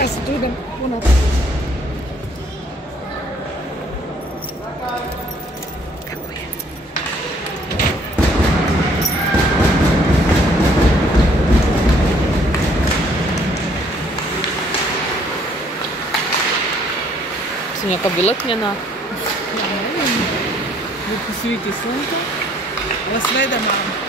Ja si tu idem ponad. Si nejaká vyletnená. Ja neviem. Tu svíti slnko, ale sveda mám.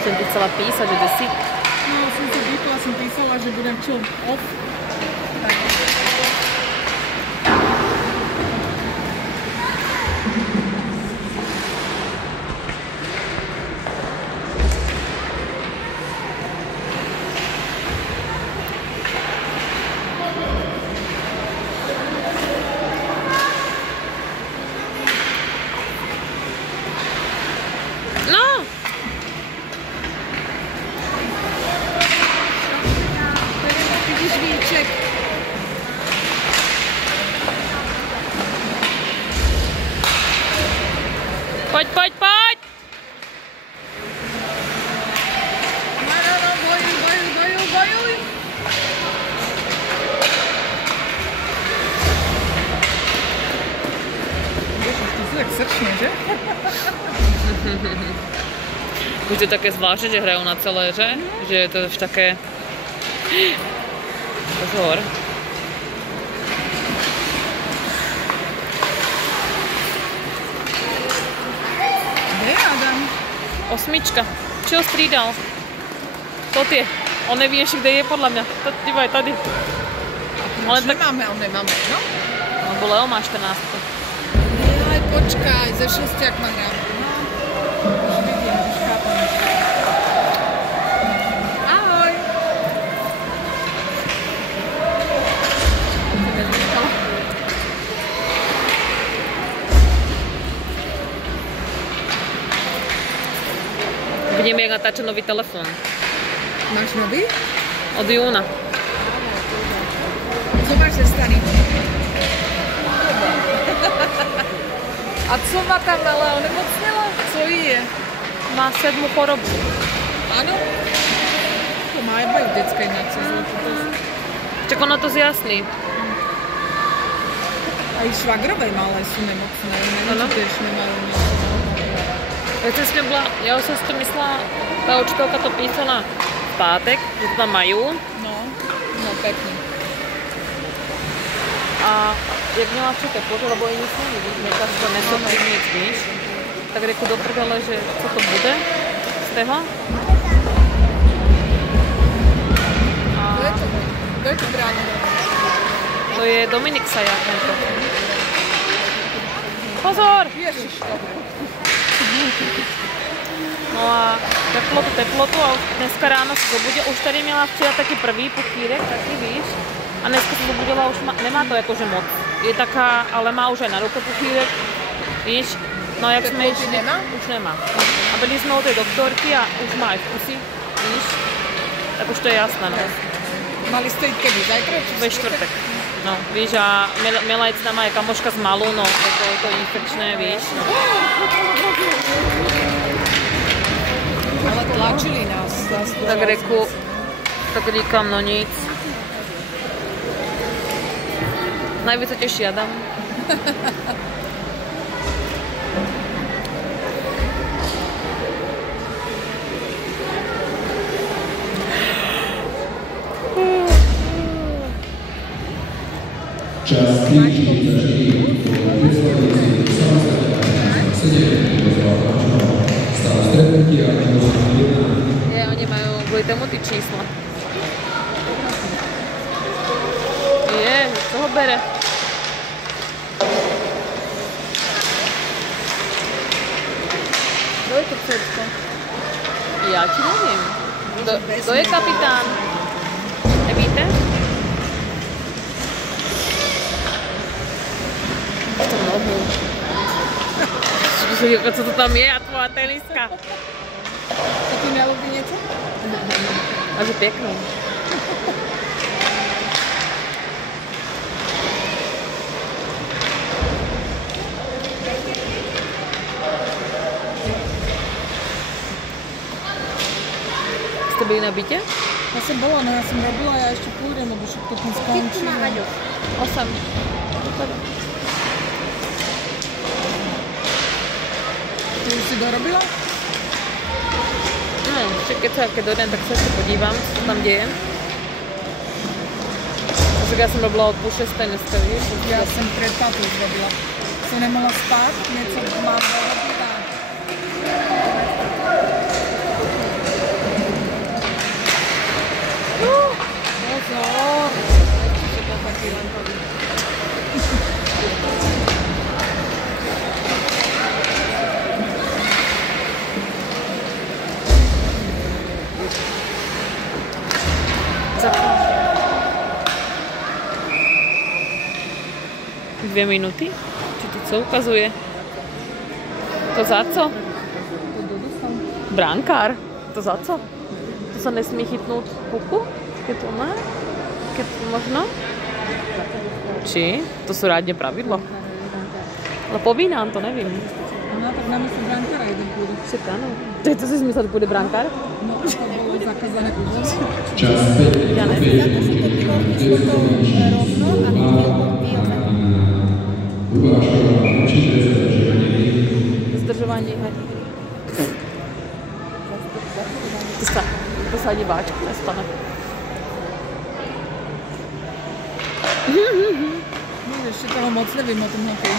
Som ti chcela písať, že si. No, som sa vypla, som písala, že budem chill off. Tak. Poď, poď, poď! No, bojuj! Ježiš, to sú tak srčne, že? Už je také zvláštne, že hrajú na celé, že? Že je to už také... Pozor. Kde je Adam? 8. Čo ho střídal? To je. On neví ještě, kde je podle mě. Dívaj, tady. Ale tak... nemáme, no? Lebo Leo má 14. Jaj, počkaj, ze 6 mám rád. No, už vidím, už chápam. Ahoj! Vidím, jak natáča nový telefon. Máš nový? Od júna. Co máš ze starý? A co má tam ale onemocněla? Co jí je? Má 7. chorobu. Ano? To má iba vždycky něco zložitost. Čak ono to zjasní. A i švagrové malé jsou nemocné. Nevím, či tiež nemajú něco. Ja som si to myslela, tá učiteľka to písala v pátek, že to tam majú. No pekne. A jak měla včera teplotu, lebo jej nic není, nechá sa nesopí nic, víš. Tak reku do prdele, že co to bude z toho. A Kto je to bráno? to je Dominik Sajak. Pozor! Ježiš, dobre. No a teplotu a dneska ráno se zobudila, už tady měla včera taky prvý puchýrek, taky víš. A dneska se zobudila, už nemá to jakože moc. Je taká, ale má už aj na ruke puchýrek, víš. No jak jsme ještě... nemá? Už nemá. A byli jsme u té doktorky a už má aj v kusy, víš. Tak už to je jasné, no. Mali jste jít kedy? Zajtra? Ve čtvrtek. No, víš, a měla jít tam aj kamoška z Malu, no, je to infekčné, víš. No. Ale tlačili nás. Tak reku, tak říkám, no nic. Najvíc sa teší Adam. Čas 3:44 stále stretnutia Je, oni majú kvôli tomu ty čísla. Je, co ho bere? Kto je to všetko? Ja ti neviem. Kto je kapitán? Nevíte? Co to tam je a tvoja teniska? To ti nelúbi niečo? A že pekný. Ste byli na byte? Ja som bola, no ja som robila, ja ešte pôjdem, lebo všetko tým skončí. 8. Ty už si dorobila? No, keď dojdem, tak sa ešte podívam, co tam deje. Tak ja som robila od půl 6. dneska, víš? Ja som pred 5. už robila. Som nemohla spať, niečo mám robiť a... Pozor! Ešte bol taký lentový. Dvě minuty? Či to co ukazuje? To za co? Brankár? To za co? To sa nesmí chytnúť puku? Keď to má? Keď to možno? Či? To sú rádne pravidlo. Ale poví nám to, nevím. No tak namiesto brankára jeden pôjde. Však áno. To si myslel, že pôjde brankár? No, to bolo zakázané už. Čas 5. Ja ne. Uvážková určité Zdržovanie, hej. To sa diváčku nestane. Ešte toho moc nevím o tom hokeji.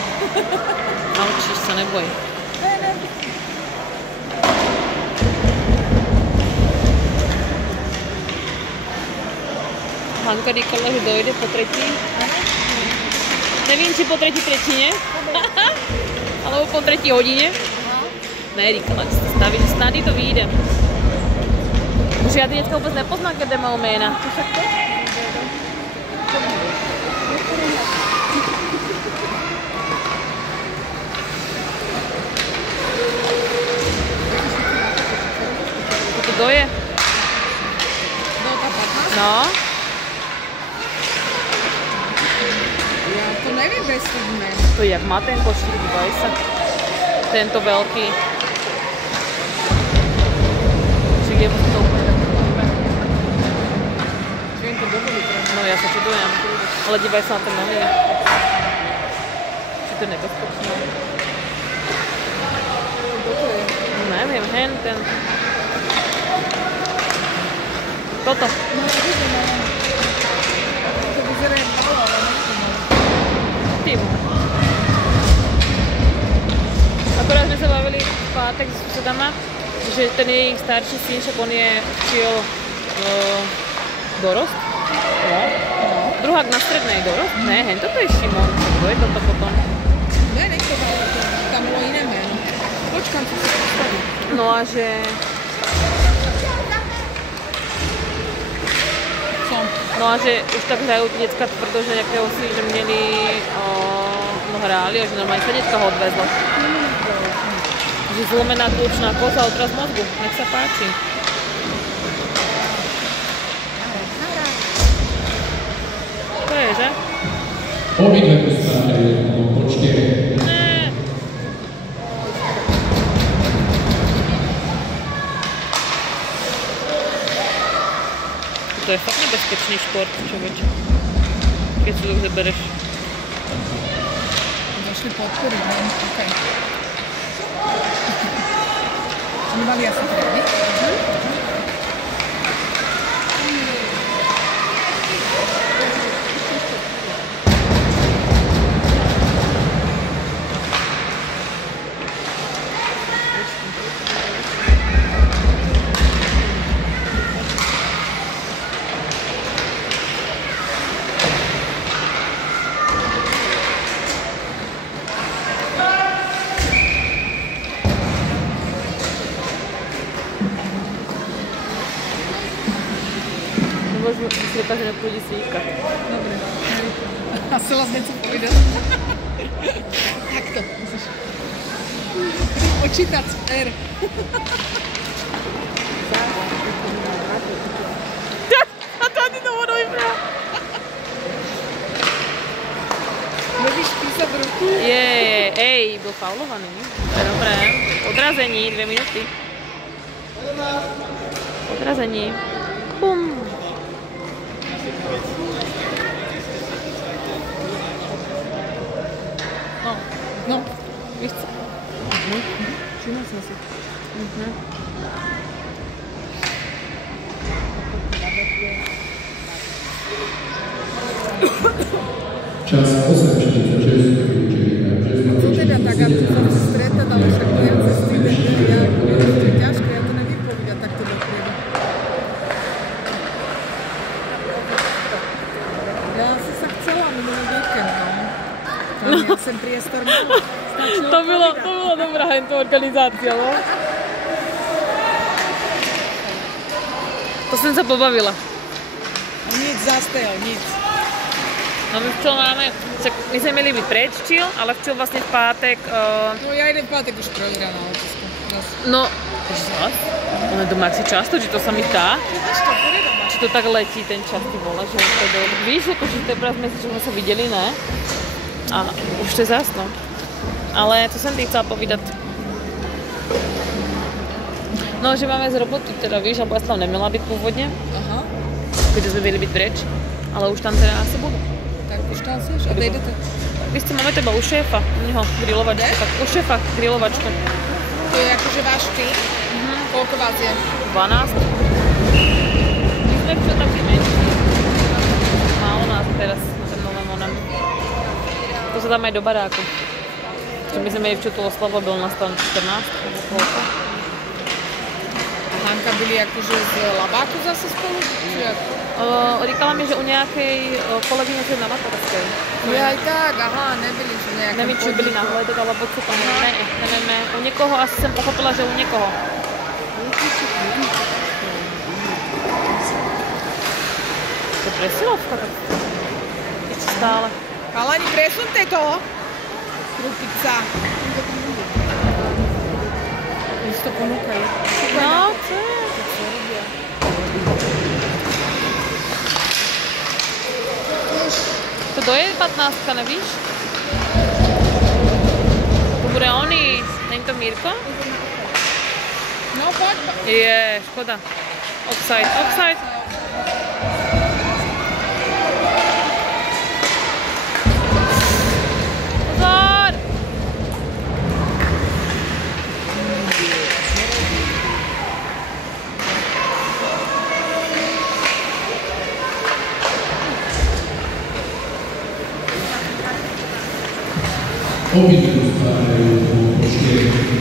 Naučíš sa, neboj. Hanka říkala, že dojde po tretí. Nevím, či po tretí tretine. Alebo po tretí hodině. Ne, říkala, že se staví, že snady to vyjde. Protože já ty děcka vůbec nepoznám, kde má jména. To je? No. Ja to neviem bez tých men. To jak má ten košík, dívaj sa. Tento veľký. Však je to úplne tak podobné. Viem to dovolí pre mňa. No ja sa čudujem. Ale dívaj sa na ten nohy. Či to je nebezpečné. Toto je. No neviem, hen ten. Toto. No, vidím, ale... To vyzerá jak malo, ale nechci malo. Tým. Akorát sme sa bavili v pátek s susedama, že ten je ich starší syn, však on je šiel dorost. No. Druhák na strednej dorost. Ne, hen toto je Šimon. To je toto potom. Ne, nech to malo, tam bolo iné meno. Počkám, čo sa postaví. No a že... No a že už tak hrajú tí decka tvrdo, že nejakého si, že měli, no hráli a že normálne sa decka ho odvezlo. Že zlomená kľúčná koza, odraz mozgu. Nech sa páči. To je, že? Obidve postavili po 4. To je fakt nebezpečný šport, človeče. Keď si to už bereš. Došli podporiť, neviem, okej. Nemali asi trény? Možno si řekla, že nepůjde svíka. Dobre. A chcela sme co povedať. Takto. Musíš počítať z R. A tady to ono vybrá. Nebíš písať ruku? Ej, byl faulovaný. To je dobré. Odrazení, 2 minuty. Odrazení. Bum. No. Víš co? Všimla som si. Čas 8:46 vyučený To teda tak, aby som sa stretať, ale však to ja cesty to je ťažké, ja to neviem povedať takto dopredu. Ja som sa chcela minulý víkend, no. Tam ja som priestor mala. To bylo dobrá hento organizácia, no? To jsem se pobavila. Nic zastel, nic. No my včel máme, my jsme měli být preč včel, ale včel vlastně v pátek... No ja idem v pátek už prozrá na letisku. No, takže zas? Ono doma si často, že to sa mi tá? Či to tak letí ten čas, ty vole, že to je dobré. Víš, že to je prvá měsíc, že jsme se viděli, ne? A už to je zas, no. Ale co jsem ti chcela povídat? No, že máme z roboty teda, víš, alebo já jsem tam neměla být původně. Aha. Když jsme měli být preč, ale už tam teda asi budu. Tak už tam seš? A kde idete? Víš co, máme teba u šéfa, u něho grilovačku, tak u šéfa grilovačku. To je akože váš tým? Koľko vás je? 12. My jsme včera taky menší. Málo nás teraz na ten novém onem. To se tam aj do baráku. Že my jsme měli včera tu oslavu, byl nás tam 14 nebo koľko. Hanka byli akože z Labáku zase spolu? Či ako? Říkala mi, že u nějaké kolegyně na materské. No aj tak, aha, nebyli, že nejaké Nevím, či byli na hledu, alebo co tam. Ne. U někoho asi jsem pochopila, že u někoho. To je presilovka. Ještě stále. Chalani, presunte to! Krupica. Oni si to ponúkajú. No, co je? To doje 15, nevíš? To bude oný, není to Mírko? No, poď. Je, škoda. Offside. Pozor! Obidve spájajú po 4.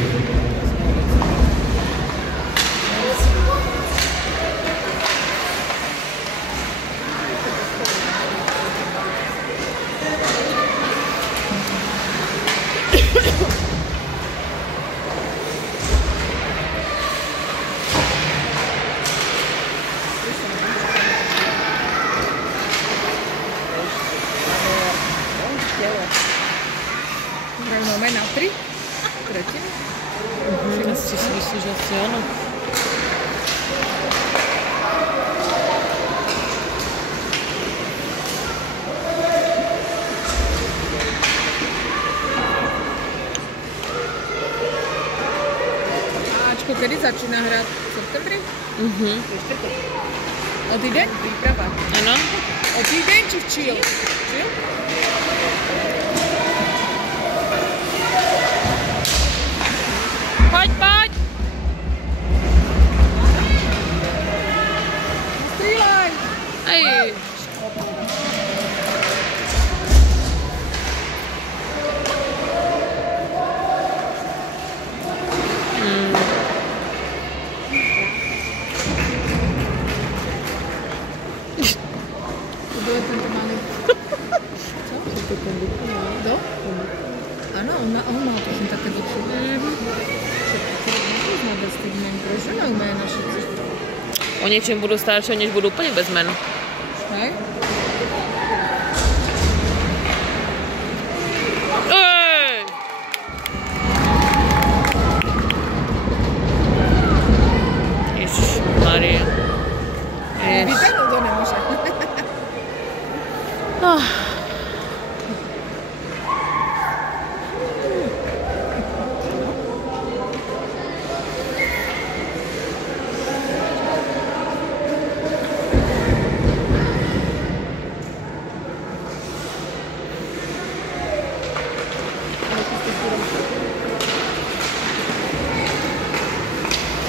Máme na 3 tretiny. Si myslíš, že asi ono. Ačko, kedy začína hrať? V septembri? O týdeň? Príprava. Ano? O týdeň či v chill? Pojď! Strieľaj! Ej! Kto je tento malý? Co? Kto? Áno, on mal to som také dočuť. Bez tých men, proč neumejí naši cesty? O něčem budu starší, než budu úplně bez men. Hej? Ej! Ježišmaria. Víte, to nemůže.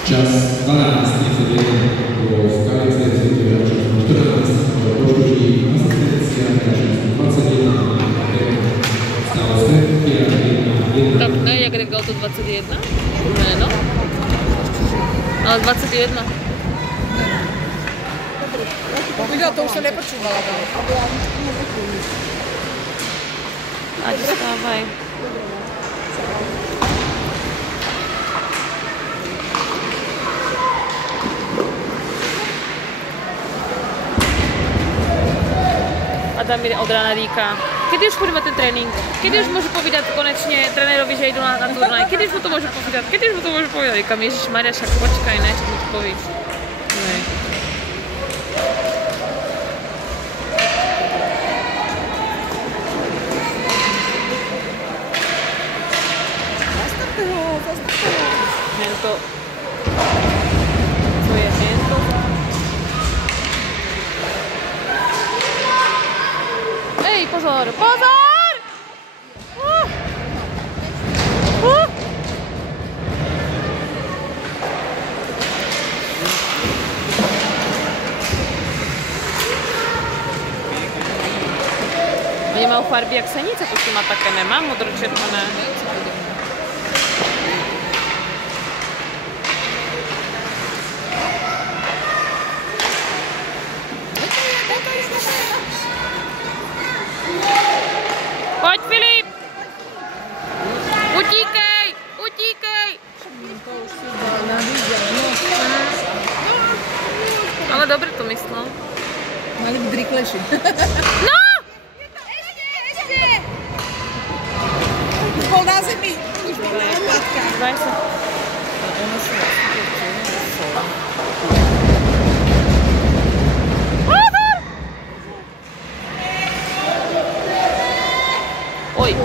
Čas 12:31 po skalice súťaža číslo 14 Poštuží, asistencia na číslo 21 stále stretnutia 1:1. Tak ne, jak řekl to 21? Ne, no. Ale 21. Viděla, to už se nepočúvala. Ať vstávaj. Adam mi od rána říká, kedy už budeme ten trénink, kedy už můžu povídat konečně trenérovi, že jdu na turnaj, kedy už mu to můžu povídat, kedy už mu to můžu povídat. Říkám, ježišmarja, však počkaj, ne, čo mu to povíš. Ne. Zastavte ho. Hento. Co je hento? Ej, pozor, pozor! Oni mají farby jak senice, to má také nemá, modro-červené. Pojď, Filip! Utíkej! Utíkej! To už si dá navíděl. Ale dobře to myslel. Mali být rychlejší. No! Ještě! Už bol na zemi. Už bol na odpadkách. Dvaj se. Oj.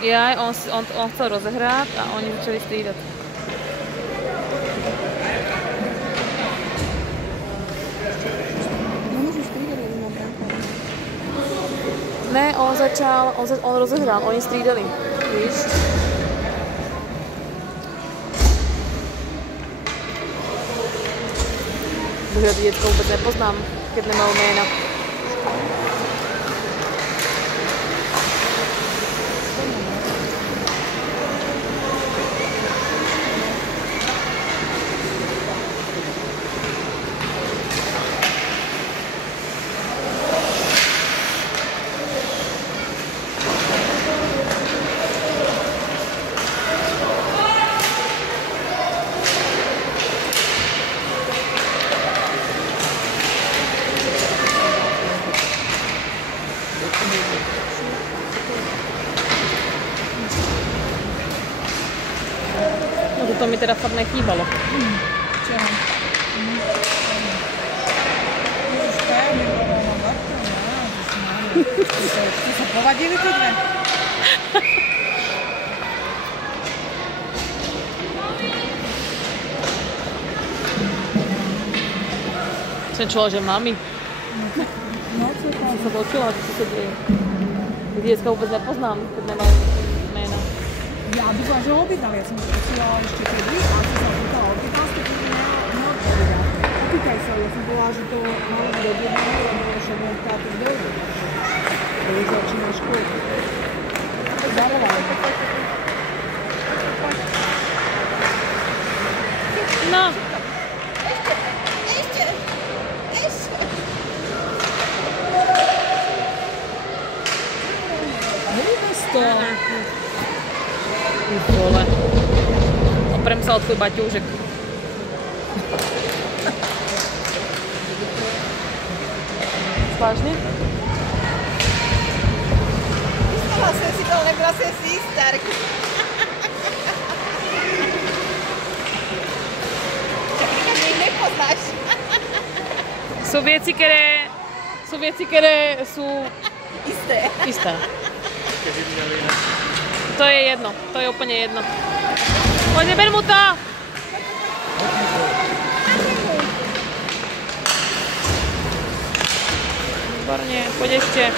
Jaj, on chcel rozehrát a oni začali střídat. Ne, on rozehrál, oni střídali. Víš? Bože, ty děcko vůbec nepoznám, keď nemají jména. No to mi teda fakt nechýbalo. Čeho? Ty se povadili ty dve? Jsem čula, že mami. No, co tam? Jsem se točila, co se děje. Ty děcka vůbec nepoznám, keď nemají jména. Já dúfam, že ho objednal. Ja som to posielala ešte kedy a som sa pýtala, objednal ste kedy neodpovedal. Opýtaj sa, ja som povedala, že to malo byť objednané, lebo však môj táto dojde. To už začína školu. Zavolali. No. Ešte. Nevíme z toho. Vole. Oprem sa o tvoj baťúžek. Vážne? Myslela jsem si to, ale nebyla jsem si jistá. Říkám, že jich nepoznáš. Jsou věci, které jsou jisté. To je jedno, to je úplně jedno. Pojď, neber mu to! Výborně, pojď ještě.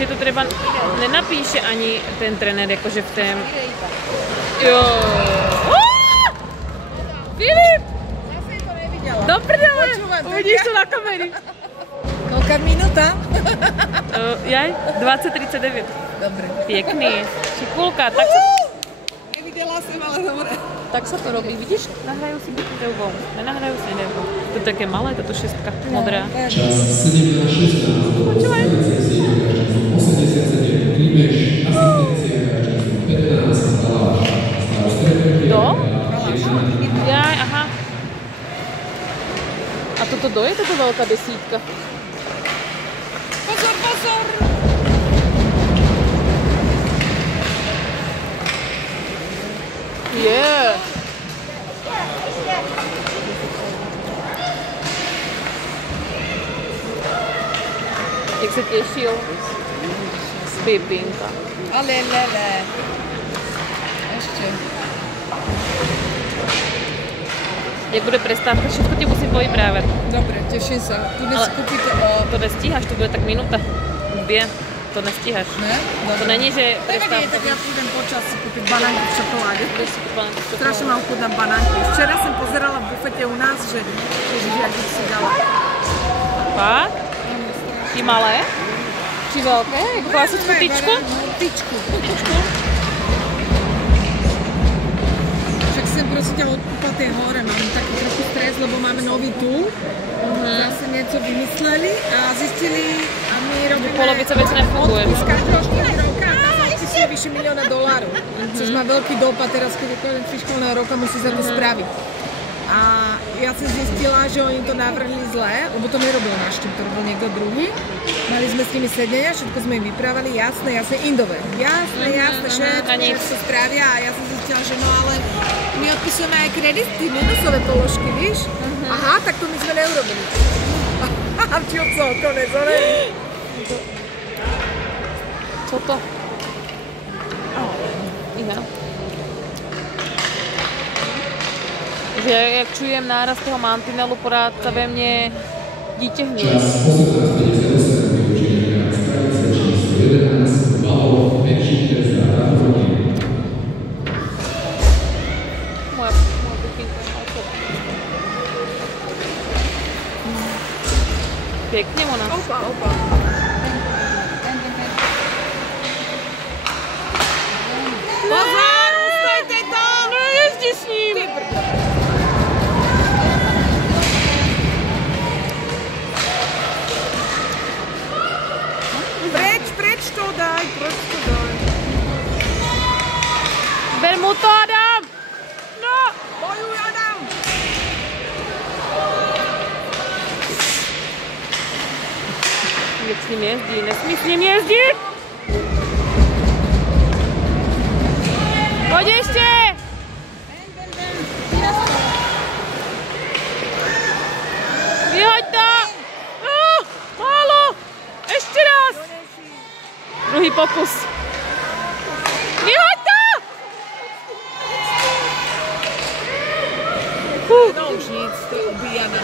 že to treba, nenapíše ani ten trenér, jakože v tém. Jo. Filip! Zase to nevidela. Do prdele! Počúvam, Uvidíš to na kamery. Koľká minúta? Jaj, 20:39. Dobre. Pěkný. Šikulka, Nevidela som, ale dobre. tak sa to robí. Vidíš? Nahrajú si byty devou. Nenahrajú si devou. To je také malé, táto šestka, modrá. Čas 17:16. Počúvaj. Skalice 87, Klimeš, asistencia číslo 15, Baláš. Stav stretnutia. Do? Jaj, aha. A toto do je toto veľká desítka? Pozor, pozor! Je. Jak se těšil. Pipinka. Ale lele. Ešte. Jak bude prestávka, všetko ti musím povyprávět. Dobre, teším sa. Tu dnes Ale- kúpiť To nestíhaš, to bude tak minuta. 2. To nestíhaš. Ne? To není, že Nevadí, prestávka. tak ja pôjdem počas si kúpiť banánky v čokoláde. Budeš si kúpať na to Strašne mám chuť na banánky. Včera som pozerala v bufete u nás, že ježiš, jak bych si dala. Fakt? Ty malé? Či veľké? Jako klasickú tyčku? Tyčku. Však sem prosím ťa odkúpať tie hore. Máme taký trochu stres, lebo máme nový túl. Zase niečo vymysleli a zistili a my robíme Polovica veci nefunguje. odpis každého 4 roka a tá sa odpisuje vyše $1 000 000. Což má veľký dopad teraz, keď je koniec fiškolného roka, musí sa to spraviť. A ja som zistila, že oni to navrhli zle, lebo to nerobil náš tým, to robil niekto druhý. Mali sme s nimi sedenia, všetko sme im vyprávali, jasné, Indové. Jasné, všetko, a nič. sa spravia a ja som zistila, že no ale my odpisujeme aj kredity, minusové položky, víš? Aha, tak to my sme neurobili. A čo, konec, ale... Co to? Ja. Že jak čujem náraz toho mantinelu, porád sa ve mne dítě hňuje. Čas 18:58, vyučenia Skalice číslo 11, Balov, Pečíte za Radovým. Moja pipinka je malcová. Pěkně ona. Opa. Pozor, ustojte to! Nejezdi s ním! Preč to daj, Ber mu to, Adam! No! Bojuj, Adam! Jak s ním jezdí, nesmí s ním jezdit! Pojď ještě! Vyhoď to! No, málo! Ještě raz! Druhý pokus. Vyhoď to! No už nic, to je ubíjana.